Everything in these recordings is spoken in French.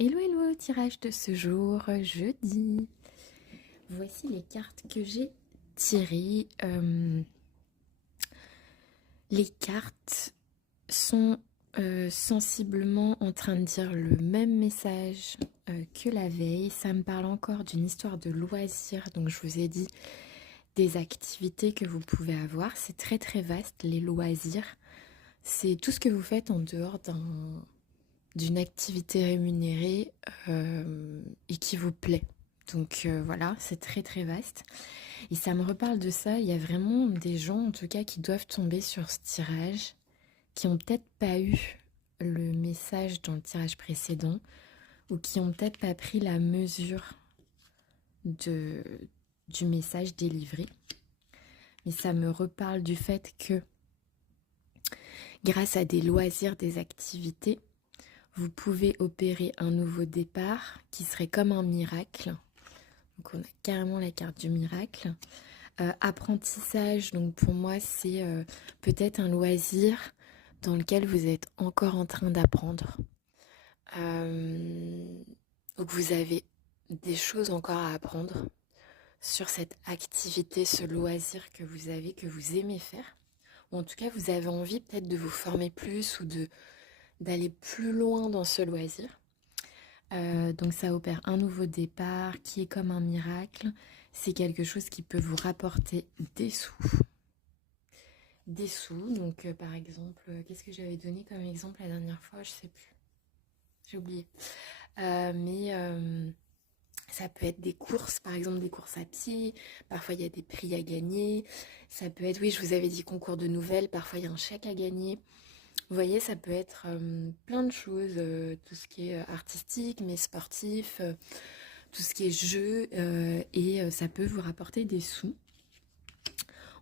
Hello hello, tirage de ce jour, jeudi. Voici les cartes que j'ai tirées. Les cartes sont sensiblement en train de dire le même message que la veille. Ça me parle encore d'une histoire de loisirs. Donc je vous ai dit des activités que vous pouvez avoir. C'est très très vaste, les loisirs. C'est tout ce que vous faites en dehors d'une activité rémunérée et qui vous plaît. Donc voilà, c'est très très vaste. Et ça me reparle de ça. Il y a vraiment des gens, en tout cas, qui doivent tomber sur ce tirage, qui ont peut-être pas eu le message dans le tirage précédent, ou qui ont peut-être pas pris la mesure de, du message délivré. Mais ça me reparle du fait que, grâce à des loisirs, des activités, vous pouvez opérer un nouveau départ qui serait comme un miracle. Donc on a carrément la carte du miracle. Apprentissage, donc pour moi c'est peut-être un loisir dans lequel vous êtes encore en train d'apprendre. Donc vous avez des choses encore à apprendre sur cette activité, ce loisir que vous avez, que vous aimez faire. Ou en tout cas vous avez envie peut-être de vous former plus ou d'aller plus loin dans ce loisir. Donc ça opère un nouveau départ qui est comme un miracle. C'est quelque chose qui peut vous rapporter des sous. Des sous, donc par exemple, qu'est-ce que j'avais donné comme exemple la dernière fois? Je sais plus. J'ai oublié. Mais ça peut être des courses, par exemple des courses à pied. Parfois il y a des prix à gagner. Ça peut être, oui, je vous avais dit concours de nouvelles. Parfois il y a un chèque à gagner. Vous voyez, ça peut être plein de choses, tout ce qui est artistique, mais sportif, tout ce qui est jeu, et ça peut vous rapporter des sous.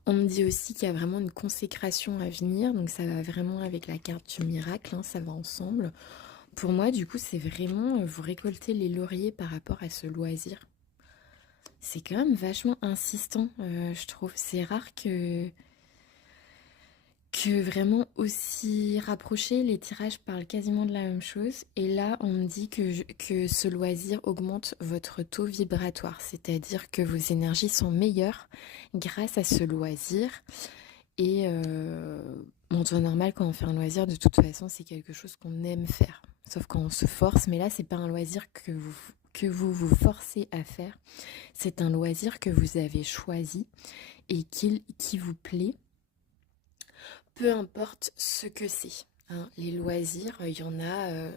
On me dit aussi qu'il y a vraiment une consécration à venir, donc ça va vraiment avec la carte du miracle, hein, ça va ensemble. Pour moi, du coup, c'est vraiment vous récolter les lauriers par rapport à ce loisir. C'est quand même vachement insistant, je trouve. C'est rare que vraiment aussi rapprochés, les tirages parlent quasiment de la même chose. Et là, on me dit que ce loisir augmente votre taux vibratoire, c'est-à-dire que vos énergies sont meilleures grâce à ce loisir. Et en temps normal, quand on fait un loisir, de toute façon, c'est quelque chose qu'on aime faire. Sauf quand on se force, mais là, c'est pas un loisir que vous forcez à faire. C'est un loisir que vous avez choisi et qui vous plaît. Peu importe ce que c'est, hein. Les loisirs, il y en a